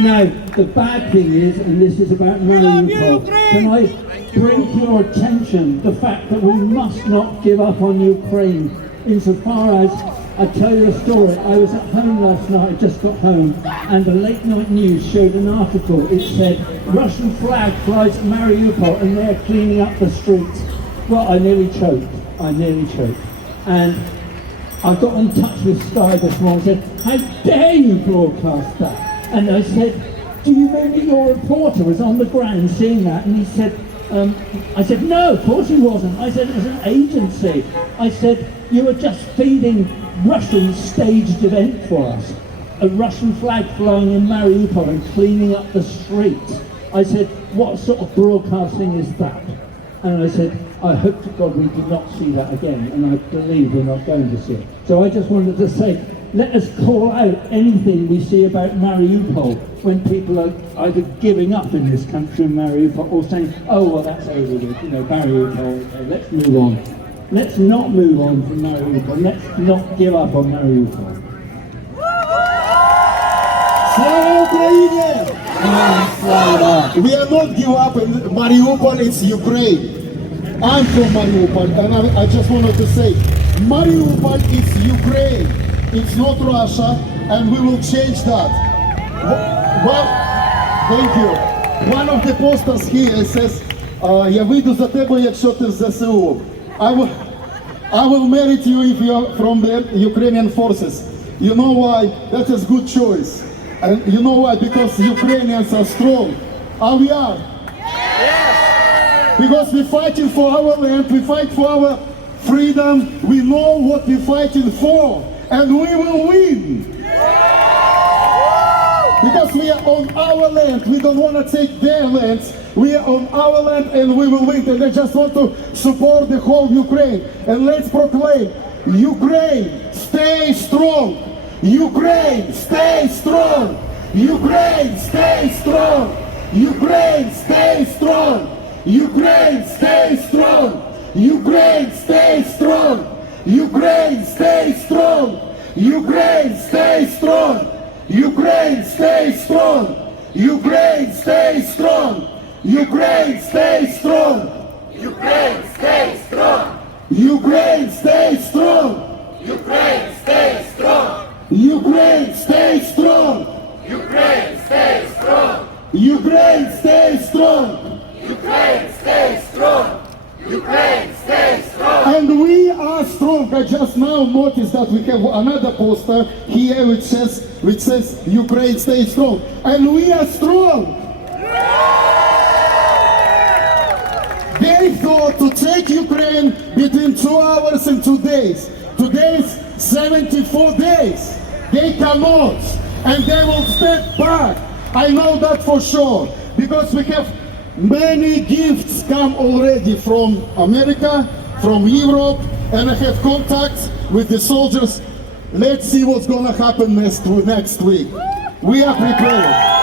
Now, the bad thing is, and this is about Mariupol, can I bring to your attention the fact that we must not give up on Ukraine insofar as, I tell you a story, I was at home last night, I just got home, and the late night news showed an article. It said, Russian flag flies at Mariupol and they're cleaning up the streets. Well, I nearly choked. And I got in touch with Sky this morning and said, how dare you broadcast that? And I said, do you know that your reporter was on the ground seeing that? And he said, I said, no, of course he wasn't. I said, it was an agency. I said, you were just feeding Russian staged event for us. A Russian flag flying in Mariupol and cleaning up the streets. I said, what sort of broadcasting is that? And I said, I hope to God we do not see that again, and I believe we're not going to see it. So I just wanted to say, let us call out anything we see about Mariupol when people are either giving up in this country in Mariupol or saying, oh, well, that's over with, Mariupol, okay, let's move on. Let's not move on from Mariupol. Let's not give up on Mariupol. Слава Україні! We are not give up in Mariupol, it's Ukraine. I'm from Mariupol, and I just wanted to say, Mariupol is Ukraine. It's not Russia, and we will change that. Thank you. One of the posters here says, я вийду за тебе, якщо ти в ЗСУ. I will marry you if you are from the Ukrainian forces. You know why? That is good choice. And you know why? Because Ukrainians are strong. And we are. Yes. Because we're fighting for our land, we fight for our freedom, we know what we're fighting for, and we will win. Because we are on our land, we don't want to take their lands. We are on our land and we will win. And I just want to support the whole Ukraine. And let's proclaim, Ukraine, stay strong. Ukraine, stay strong. Ukraine, stay strong. Ukraine, stay strong. Ukraine, stay strong. Ukraine, stay strong. Ukraine, stay strong. Ukraine, stay strong. Ukraine, stay strong. Ukraine, stay strong. Ukraine, stay strong. Ukraine, stay strong. Ukraine, stay strong. Ukraine, stay strong. Ukraine, stay strong. Ukraine, stay strong. Ukraine, stay strong. Ukraine, stay strong. Ukraine, stay strong. And we are strong. I just now noticed that we have another poster here which says Ukraine, stay strong. And we are strong. They thought to take Ukraine between 2 hours and 2 days. Today's 74 days. They cannot. And they will step back. I know that for sure. Because we have many gifts come already from America, from Europe, and I have contacts with the soldiers. Let's see what's gonna happen next week. We are prepared.